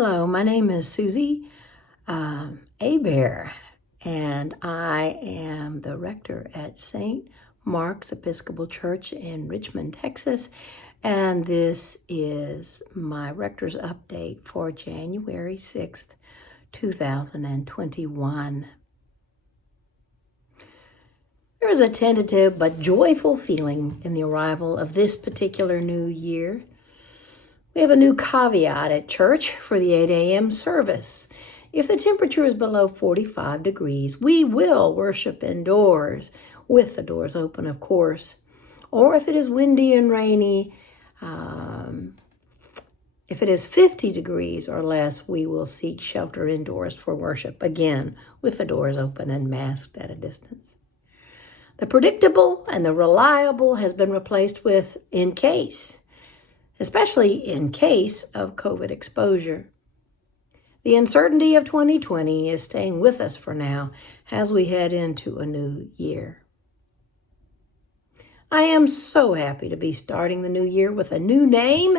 Hello, my name is Susie Bear, and I am the rector at St. Mark's Episcopal Church in Richmond, Texas, and this is my rector's update for January 6th, 2021. There is a tentative but joyful feeling in the arrival of this particular new year. We have a new caveat at church for the 8 a.m. service. If the temperature is below 45 degrees, we will worship indoors, with the doors open, of course. Or if it is windy and rainy, if it is 50 degrees or less, we will seek shelter indoors for worship, again, with the doors open and masked at a distance. The predictable and the reliable has been replaced with in case, especially in case of COVID exposure. The uncertainty of 2020 is staying with us for now as we head into a new year. I am so happy to be starting the new year with a new name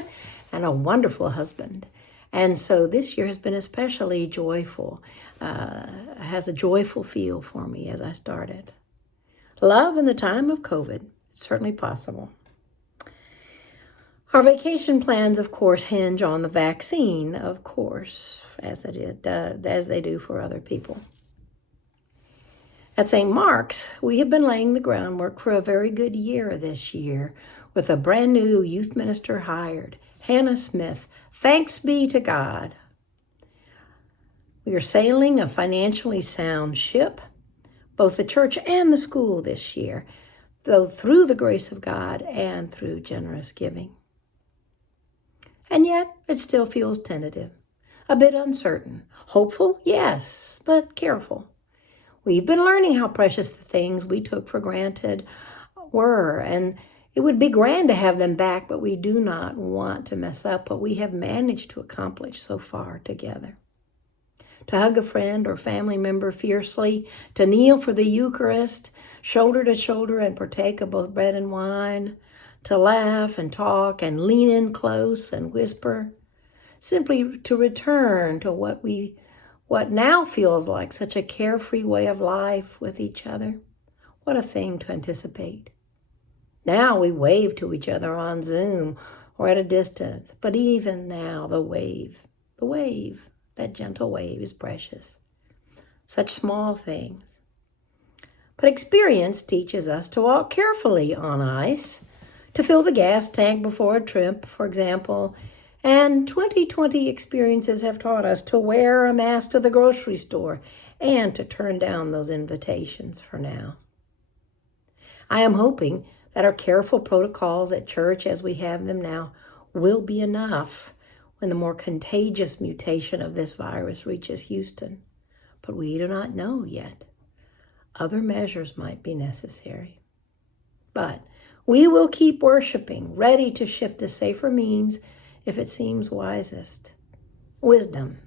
and a wonderful husband. And so this year has been especially joyful, has a joyful feel for me as I started. Love in the time of COVID, it's certainly possible. Our vacation plans, of course, hinge on the vaccine, of course, as they do for other people. At St. Mark's, we have been laying the groundwork for a very good year this year with a brand new youth minister hired, Hannah Smith. Thanks be to God. We are sailing a financially sound ship, both the church and the school this year, though through the grace of God and through generous giving. And yet, it still feels tentative, a bit uncertain. Hopeful, yes, but careful. We've been learning how precious the things we took for granted were, and it would be grand to have them back, but we do not want to mess up what we have managed to accomplish so far together. To hug a friend or family member fiercely, to kneel for the Eucharist, shoulder to shoulder and partake of both bread and wine, to laugh and talk and lean in close and whisper, simply to return to what now feels like such a carefree way of life with each other. What a thing to anticipate. Now we wave to each other on Zoom or at a distance, but even now the wave, that gentle wave is precious. Such small things. But experience teaches us to walk carefully on ice, to fill the gas tank before a trip, for example, and 2020 experiences have taught us to wear a mask to the grocery store and to turn down those invitations for now. I am hoping that our careful protocols at church as we have them now will be enough when the more contagious mutation of this virus reaches Houston, but we do not know yet. Other measures might be necessary. But we will keep worshiping, ready to shift to safer means if it seems wisest. Wisdom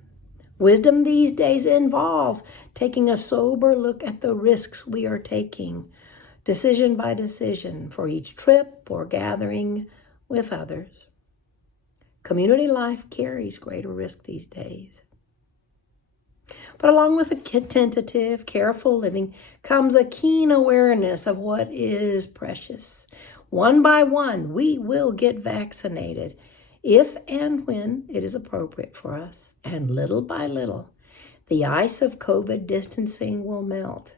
these days involves taking a sober look at the risks we are taking, decision by decision, for each trip or gathering with others. Community life carries greater risk these days. But along with a tentative, careful living comes a keen awareness of what is precious. One by one, we will get vaccinated if and when it is appropriate for us. And little by little, the ice of COVID distancing will melt,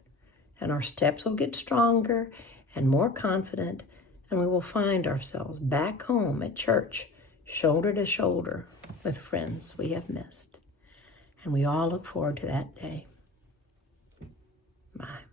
and our steps will get stronger and more confident, and we will find ourselves back home at church, shoulder to shoulder with friends we have missed. And we all look forward to that day. Bye.